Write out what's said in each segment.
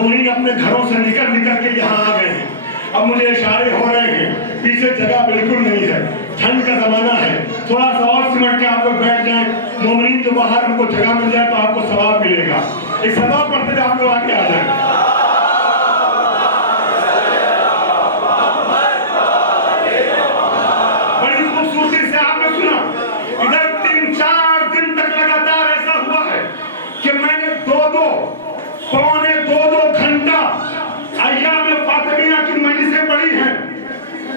مومنین اپنے گھروں سے نکل کے یہاں آ گئے ہیں. اب مجھے اشارے ہو رہے ہیں پیچھے جگہ بالکل نہیں ہے, ٹھنڈ کا زمانہ ہے, تھوڑا سا اور سمٹ کے آپ لوگ بیٹھ جائیں. مومنین جو باہر ان کو جگہ مل جائے تو آپ کو ثواب ملے گا. اس ثواب پڑھتے ہوئے آپ لوگ آگے آ جائیں. بڑی خوبصورتی سے آپ نے سنا. ادھر 3-4 دن تک لگاتار ایسا ہوا ہے کہ میں نے پونے 2 گھنٹہ ایام فاطمیہ کی مجلسیں پڑھی ہیں.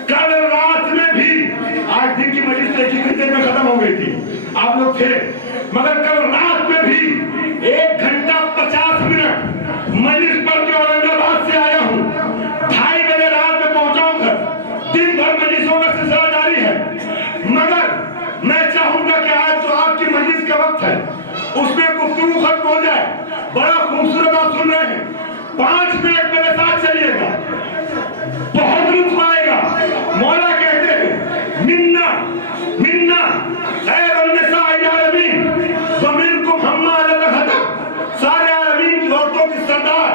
کل رات میں بھی, آج دن کی مجلس ایک ہی گھنٹے میں ختم ہو گئی تھی, آپ لوگ تھے, مگر کل رات میں بھی 1 گھنٹہ 50 منٹ مجلس پڑھ کے اورنگ آباد سے آیا ہوں. 2:30 بجے رات میں پہنچاؤں گا. دن بھر مجلسوں کا سلسلہ جاری ہے, مگر میں چاہوں گا کہ آج جو آپ کی مجلس کا وقت ہے اس میں گفتگو ختم ہو جائے. بڑا خوبصورت آپ سن رہے ہیں, 5 منٹ میرے ساتھ چلیے گا, بہت لطف آئے گا. مولا کہتے ہیں منا منا خیر النساء العالمین ومنکم حمالۃ الحطب. سارے عالمین کی عورتوں کی سردار,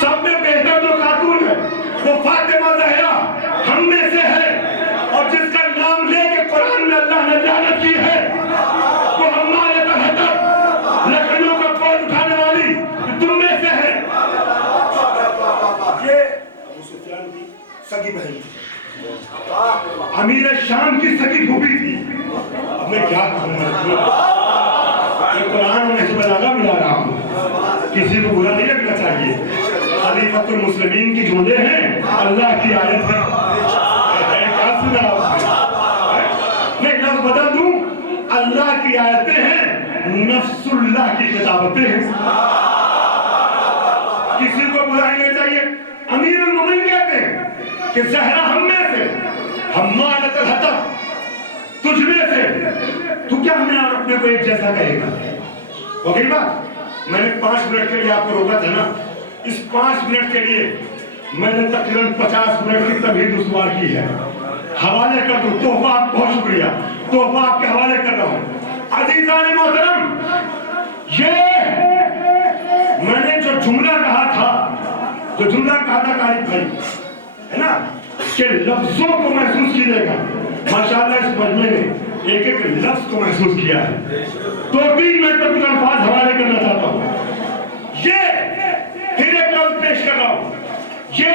سب میں بہتر جو خاتون ہے وہ فاطمہ زہرا ہم میں سے ہے, اور جس کا نام لے کے قرآن میں اللہ نے لعنت کی ہے وہ حمالۃ الحطب, لکڑیوں کا بوجھ اٹھانے والی تم میں سے ہے. یہ ابو سفیان کی سگی بہن تھی, امیر شام کی سگی پھوپھی تھی. اب میں کیا کہوں گا, یہ قرآن میں حزب بلاغہ ملا رہا ہوں, کسی کو برا نہیں لگنا چاہیے. خلیفۃ المسلمین کی جملے ہیں, اللہ کی آیت ہے. کیا سنا آپ نے؟ میں لفظ بدل دوں, اللہ کی آیتیں ہیں, نفس اللہ کی کتابتیں ہیں. کسی کو برا نہیں چاہیے. امیر المومنین کہتے ہیں کہ زہرا ہم میں سے, حمالۃ الحطب تجھ میں سے, تو کیا ہمیں اور اپنے کو ایک جیسا کہے گا؟ ہو گئی بات. میں نے 5 منٹ کے لیے آپ کو روکا تھا نا, اس 5 منٹ کے لیے میں نے تقریباً 50 منٹ کی تمہید استوار کی ہے. حوالے کر دوں, تحفہ آپ, بہت شکریہ, تحفہ آپ کے حوالے کر رہا ہوں. عزیزان محترم, یہ میں نے جو جملہ کہا تھا غالب بھائی ہے نا, کہ لفظوں کو محسوس کیجیے گا. ماشاءاللہ اس مجمع نے ایک ایک لفظ کو محسوس کیا ہے. 2-3 منٹ تک کچھ الفاظ حوالے کرنا چاہتا ہوں. یہ پھر ایک لفظ پیش کر رہا ہوں. یہ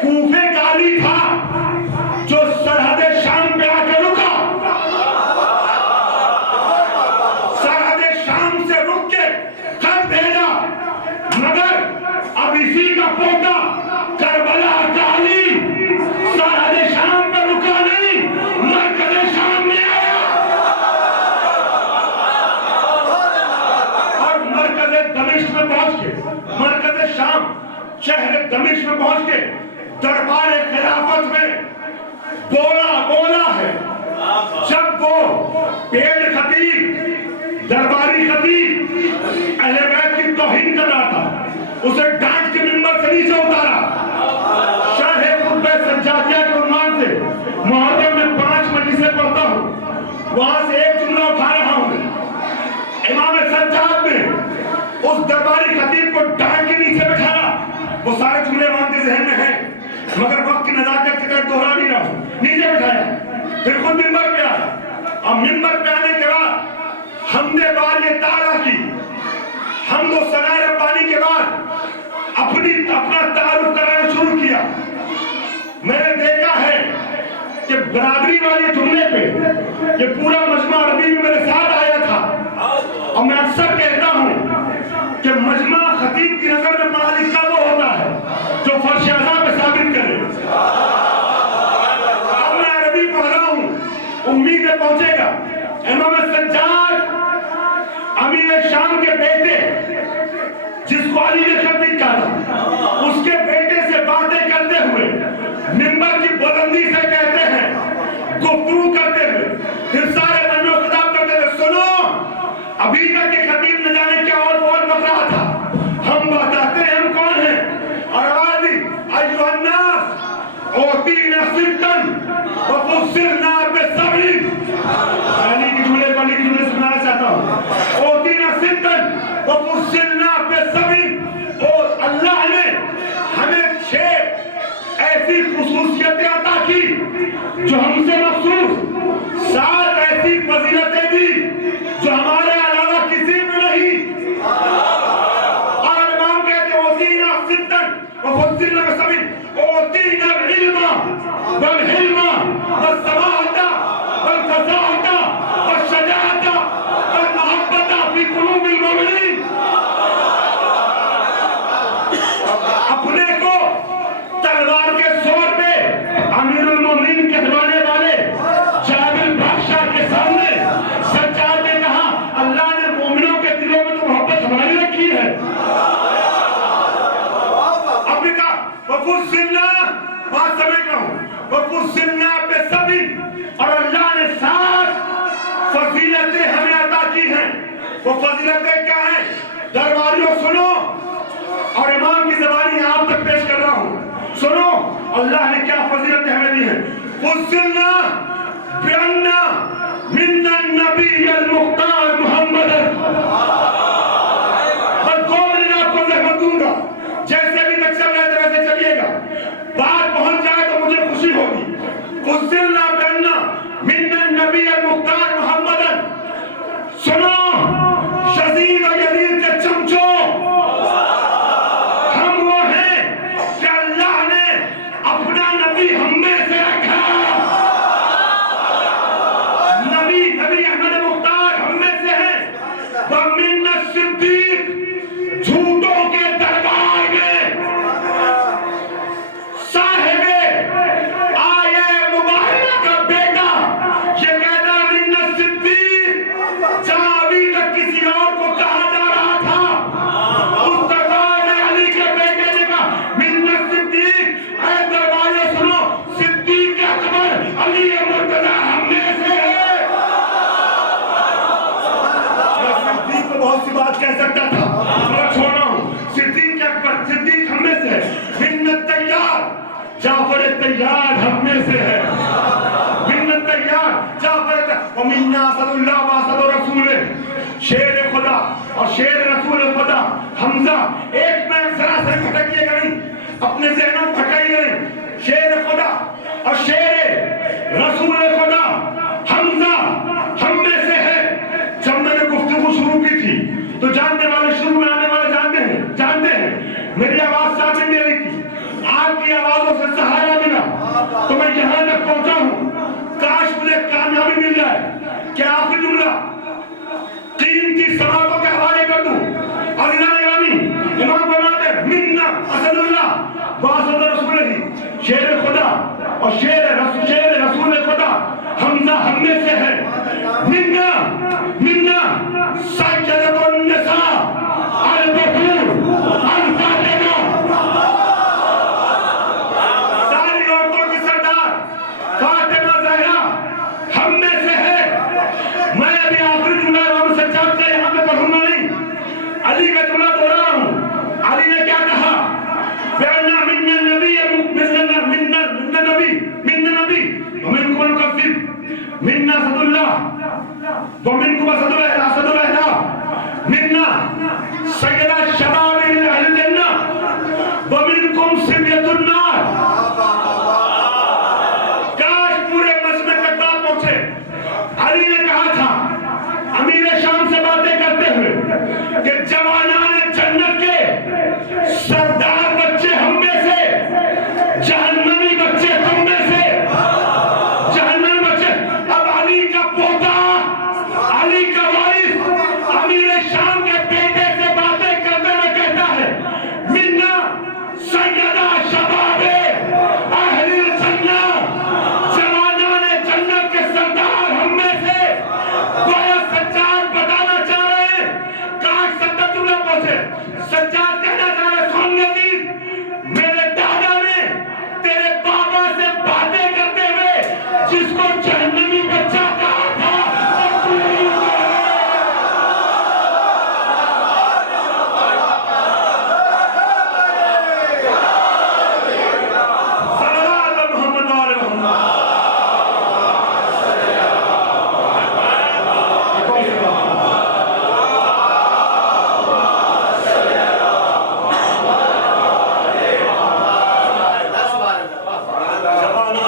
کوفے کا علی تھا جو سرحد شام پہ آ کے رکا. سرحد شام سے رک کے خط بھیجا, مگر اب اسی کا پوتا کربلا کا علی سرحد شام پہ رکا نہیں, مرکز شام میں آیا اور مرکز دمشق میں پہنچ کے, مرکز شام شہر دمشق میں پہنچ کے دربار خلافت میں بولا ہے. جب وہ پیڑ خطیب, درباری خطیب اہل بیت کی توہین کر رہا تھا, اسے ڈانٹ کے منبر سے نیچے اتارا. شرح خطبہ سجادیہ کے عنوان سے محرم میں 5 مجلسیں پڑھتا ہوں, وہاں سے ایک جملہ اٹھا رہا ہوں. امام سجاد نے اس درباری خطیب کو ڈانٹ کے نیچے بٹھایا. وہ سارے جملے وہاں کے ذہن میں ہیں, مگر وقت کی نزاکت کے تحت دوہرا نہیں رہا ہوں. نیچے بٹھایا, پھر خود منبر پہ آیا. اب منبر پہ آنے کے بعد حمد باری تعالیٰ کی, حمد و ثنا ربانی کے بعد اپنا تعارف کرانا شروع کیا. میں نے دیکھا ہے کہ برادری والے جملے پہ یہ پورا مجمع عربی میں میرے ساتھ آیا تھا, اور میں اکثر کہتا ہوں کہ مجمع خطیب کی نظر میں پڑھا لکھا وہ ہوتا ہے جو فرش اعضاء پہ ثابت کرے. اب میں عربی پڑھ رہا ہوں, امید ہے پہنچے گا. امام سجاد امیر شام کے بیٹے, جس کو علی نے خط لکھا تھا, اس کے بیٹے سے باتیں کرتے ہوئے منبر کی بلندی سے کہتے ہیں, گفتگو کرتے ہوئے, پھر سارے بندوں کو خطاب کرتے ہوئے, سنو ابھی تک کے خطیب نہ جانے کیا اور بک رہا تھا, ہم بتاتے ہیں ہم کون ہیں. اور آج ایھا الناس اوتینا ستن وفصلنا بسبع, علی کی جملے پڑھنے کی جملے سنانا چاہتا ہوں. اوتینا ستن وفصلنا بسبع, اور اللہ نے خصوصیتیں عطا کی جو ہم سے مخصوص، 7 ایسی فضیلتیں دی جو ہمارے علاوہ کسی میں نہیں۔ اور امام کہتے ہیں اوتینا صدقاً وفضلنا بسبیل، اوتینا العلم والحلم والسماحة والفصاحة والشجاعة والمحبة في قلوب المؤمنين۔ اپنے کو تلوار کے زور پہ امیر المومنین کہلوانے والے جابر بادشاہ کے سامنے سجاد نے کہا اللہ نے مومنوں کے دلوں میں تو محبت ہماری رکھی ہے۔ اب نے کہا وَفُزِّلْنَا، بات سمجھ رہا ہوں، وَفُزِّلْنَا بِالصَّبْرِ، اور اللہ نے 7 فضیلتیں ہمیں عطا کی ہیں۔ وہ فضیلتیں کیا ہیں؟ درباریوں سنو، اور امام کی زبانی آپ تک پیش کر رہا ہوں، سنو اللہ نے کیا فضیلتیں ہمیں دی ہیں۔ فُزِّلْنَا بِأَنَّا مِنَّ النَّبِيِّ الْمُخْتَارِ مُحَمَّدًا۔ بس 2 منٹ آپ کو زحمت دوں گا، جیسے بھی تک چل رہے تھے ویسے چلیے گا، بات پہنچ جائے تو مجھے خوشی ہوگی۔ فُزِّلْنَا بِأَنَّا مِنَّ النَّبِيِّ الْمُخْتَارِ مُحَمَّدًا۔ سنو یزید و یزید کے چمچوں، ہم وہ ہیں کہ اللہ نے اپنا نبی ہم میں سے رکھا۔ نبی احمد مختار ہم میں سے ہے۔ وَمِنَّ الصِّدِّيقِ، جھوٹوں کے دربار میں صاحب آیہ مبارکہ کا بیٹا یہ کہتا مِنَّ الصِّدِّيقِ، جہاں ابھی تک کسی اور کو کہا جا رہا تھا، اس دربار میں علی کے بیٹے نے کہا مِنَّ الصِّدِّيقِ، اے درباریوں سنو، صدیق اکبر علی مرتضیٰ ہم میں سے ہے۔ صدیق کو بہت سی بات کہہ سکتا تھا، مگر چھوڑ رہا ہوں، صدیق اکبر، صدیق ہم میں سے ہے۔ مِنَّ الطیار، جعفر طیار ہم میں سے ہے۔ مِنَّ الطیار، جعفر طیار، وَمِنَّا اسد اللہ واسد رسول، شیر خدا اور شیر رسول خدا حمزہ، ایک میں ذرا سے بھٹکیے گا نہیں، اپنے ذہنوں بھٹکائیے نہیں، شیر خدا اور شیر رسول خدا حمزہ ہم میں سے ہے۔ جب میں نے گفتگو شروع کی تھی تو جاننے والے شروع میں آنے والے جانتے ہیں میری آواز صاف نہیں دے رہی تھی، آپ کی آوازوں سے سہارا ملا تو میں یہاں تک پہنچا ہوں۔ کاش مجھے کامیابی مل جائے کہ آخری جملہ 3 سماعتوں کے حوالے کر دوں۔ عزیزان گرامی، امام فرماتے ہیں مِنَّا اسد اللہ واسد رسول، شیر خدا اور شیر رسول خدا حمزہ ہم میں سے ہے۔ مِنَّا سیدۃ النساء البتول الفاطمہ، ساری عورتوں کی سردار فاطمہ زہرا ہم میں سے ہے۔ میں ابھی آخری جملہ امام سجاد سے یہاں پہ پڑھوں گا نہیں، علی کا جملہ دوہرا رہا ہوں۔ علی نے کیا کہا؟ بِأَنَّا مِنَّ النَّبِيِّ وَمِنْكُمُ الْقَاسِمُ مِنَّا اسد اللہ وَمِنْكُمْ اسد الأهْلَى مِنَّا سَيِّدَ شباب اہل الجنہ وَمِنْكُمْ سِبْيَةُ النَّارِ۔ کاش پورے مجمع تک بات پہنچے۔ علی نے کہا تھا امیر شام سے باتیں کرتے ہوئے کہ جوانان جنت کے سردار بچے ہم میں سے، جہنمی بچے تم میں سے، جہنمی بچے۔ اب علی کا پوتا، علی کا وارث امیر شام کے بیٹے سے باتیں کرتا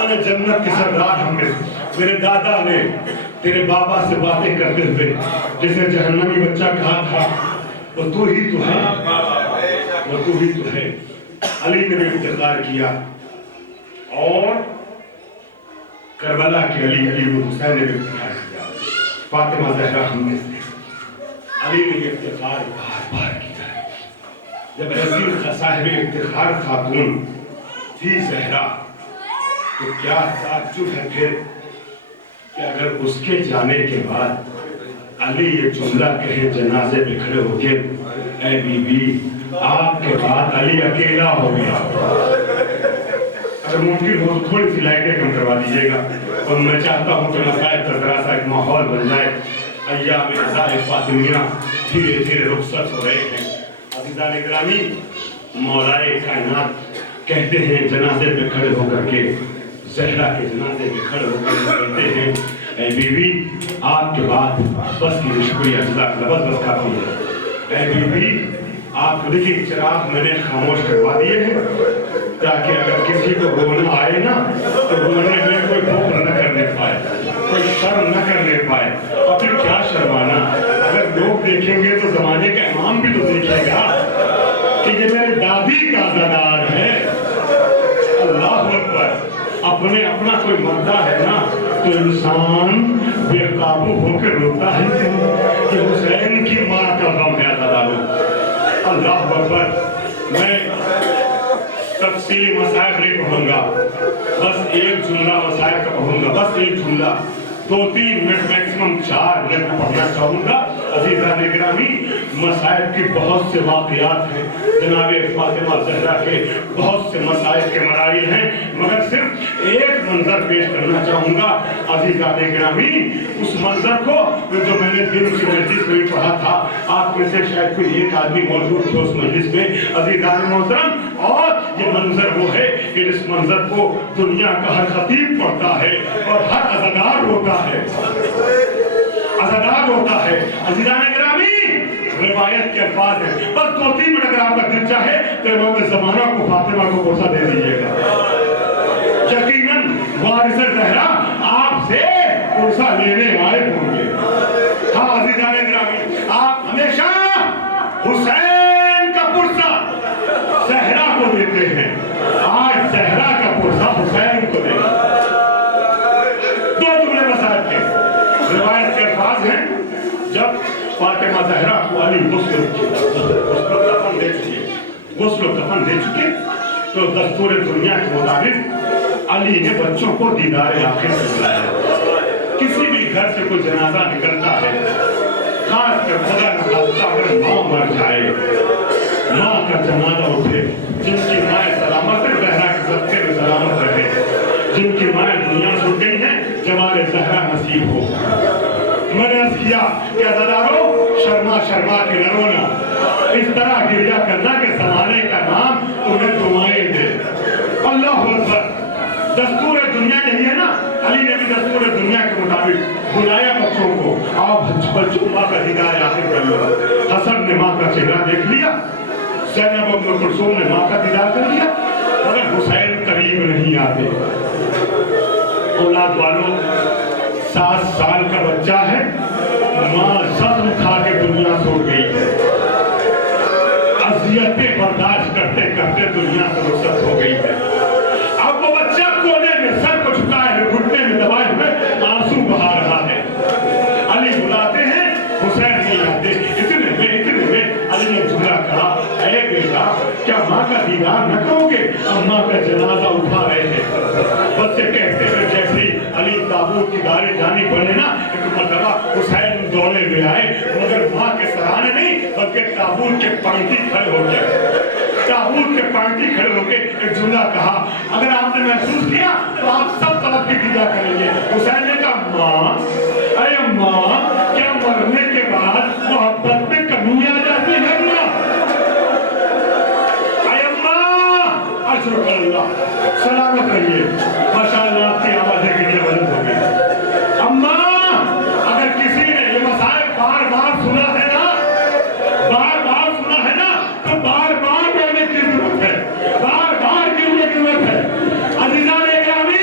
عنوان جنت کے سردار ہم نے میرے دادا نے تیرے بابا سے باتیں کرتے ہوئے جسے جہنمی بچہ کہا تھا وہ تو ہی تو ہے، وہ تو ہی تو ہے۔ علی نے بھی افتخار کیا اور کربلا کے علی حسین نے بھی افتخار کیا، فاطمہ زہرا ہم نے علی نے یہ افتخار بار بار کیا ہے۔ جب رضی صاحب افتخار خاتون تھی زہرا تو کیا تعجب ہے پھر کہ اگر اس کے جانے کے بعد علی یہ جملہ کہے جنازے میں کھڑے ہو کے، اے بی بی آپ کے بعد علی اکیلا ہو گیا۔ اگر ممکن ہو تو تھوڑی سی لائٹیں کم کروا دیجیے گا، اور میں چاہتا ہوں کہ مسائل کا ذرا سا ایک ماحول بن جائے۔ ایام ازاء فاطمیہ دھیرے دھیرے رخصت ہو رہے ہیں۔ عزیزان گرامی، مولائے کائنات کہتے ہیں جنازے پہ کھڑے ہو کر کے، زہرا کے جنازے پہ کھڑے ہو کر کہتے ہیں اے بی بی آپ کے بعد بس کی شکریہ جزاک اللہ، بس کافی ہے۔ اے بی بی آپ کو دیکھیں چراغ میں نے خاموش کروا دیے ہیں تاکہ اگر کسی کو رونا آئے نا تو رونے میں کوئی بھوک نہ کرنے پائے، کوئی شرم نہ کرنے پائے۔ اور پھر کیا شرمانا، اگر لوگ دیکھیں گے تو زمانے کا امام بھی تو دیکھے گا کہ یہ میرے دادی کا زادار ہے۔ اللہ اکبر، اپنے اپنا کوئی مردہ ہے نا تو انسان بے قابو ہو کے روتا ہے کہ حسین کی ماں کا غم ہے عزادارو۔ اللہ اکبر، میں تفصیلی مسائل نہیں پڑھوں گا، بس ایک جملہ مسائل کا پڑھوں گا، بس ایک جملہ، 2-3 منٹ میکسیمم 4 منٹ پڑھنا چاہوں گا۔ عزیزان گرامی، مسائل کی بہت سے واقعات ہیں، جناب فاطمہ زہرا کے بہت سے مسائل کے مراحل ہیں، مگر صرف ایک منظر پیش کرنا چاہوں گا۔ عزیزان گرامی، اس منظر کو جو میں نے دن کی مجلس میں پڑھا تھا، آپ میں سے شاید کوئی ایک آدمی موجود تھے اس مجلس میں۔ عزیزان محترم، اور یہ منظر وہ ہے کہ اس منظر کو دنیا کا ہر خطیب پڑھتا ہے اور ہر عزادار روتا ہے، عزادار ہوتا ہے۔ عزیزان گرامی، روایت کے الفاظ ہیں، بس 2-3 منٹ اگر آپ کا دل چاہے تو امام زمانہ کو فاطمہ کو بوسہ دے دیجیے گا۔ یقیناً وارث زہرا آپ سے بوسہ لینے آئے ہوں گے۔ ہاں عزیزان گرامی، آپ ہمیشہ حسین کا پرسہ زہرا کو دیتے ہیں، آج زہرا کا پرسہ حسین کو دیں گے۔ 2 جملے مسائل کے روایت کے الفاظ ہیں، جب فاطمہ زہرا کو علی غسل کفن دے چکے تو دستور دنیا کے مطابق علی نے بچوں کو دیدار آخر سے بلایا۔ کسی بھی گھر سے کوئی جنازہ نکلتا ہے، خاص کر خدا نخواستہ اگر ماں مر جائے، ماں کا جنازہ اٹھے، جن کی مائیں سلامت ہے زہرا کے صدقے میں سلامت رہے، جن کی مائیں دنیا سے اٹھ گئی ہیں جمال زہرا نصیب ہو۔ میں نے عرض کیا کہ عزادارو، شرما کے نہ رونا، اس طرح گریا کرنا کہ زمانے کا نام انہیں دعائیں دے۔ اللہ اکبر، دستور دنیا یہی ہے نا، علی نے بھی دستور دنیا کے مطابق بلایا بچوں کو، آپ بچوں ماں کا دیدار آخر کر لو۔ حسن نے ماں کا چہرہ دیکھ لیا، زینب ام کلثوم نے ماں کا دیدار کر لیا، مگر حسین قریب نہیں آتے۔ اولاد والوں، 7 سال کا بچہ ہے، ماں زخم کھا کے دنیا سے اٹھ گئی ہے، اذیتیں برداشت کرتے کرتے دنیا سے رخصت ہو گئی ہے۔ اب وہ بچہ کونے میں سر کو جھکائے ہوئے گھٹنے میں دبائے ہوئے آنسو بہا رہا ہے۔ علی بلاتے ہیں، حسین نہیں آتے۔ اتنے میں علی نے جملہ کہا، اے بیٹا کیا ماں کا دیدار نہ کرو گے؟ اب ماں کا جنازہ اٹھا رہے ہیں۔ بچے کہتے ہیں جیسے علی تابوت کی دارے جانی پڑے نا، ایک مرتبہ حسین دوڑے ہوئے آئے، مگر ماں کے سرانے نہیں بلکہ تابوت کے پنکھی کھڑے ہو گئے۔ تابوت کے پنکھی کھڑے ہو کے ایک جملہ کہا، اگر آپ نے محسوس کیا تو آپ سب طرف کی فدا کریں گے۔ حسین نے کہا، ماں، اے ماں، کیا مرنے کے بعد محبت میں کمی آ جاتی ہے؟ اللہ سلامت رہیے، ماشاءاللہ آپ کی آوازیں کے لیے مدد ہو گئی۔ اماں، اگر کسی نے یہ مسائل بار بار سنا ہے نا، تو بار بار رونے کی ضرورت ہے، بار بار گرنے کی ضرورت ہے۔ عزیزان گرامی،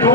2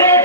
1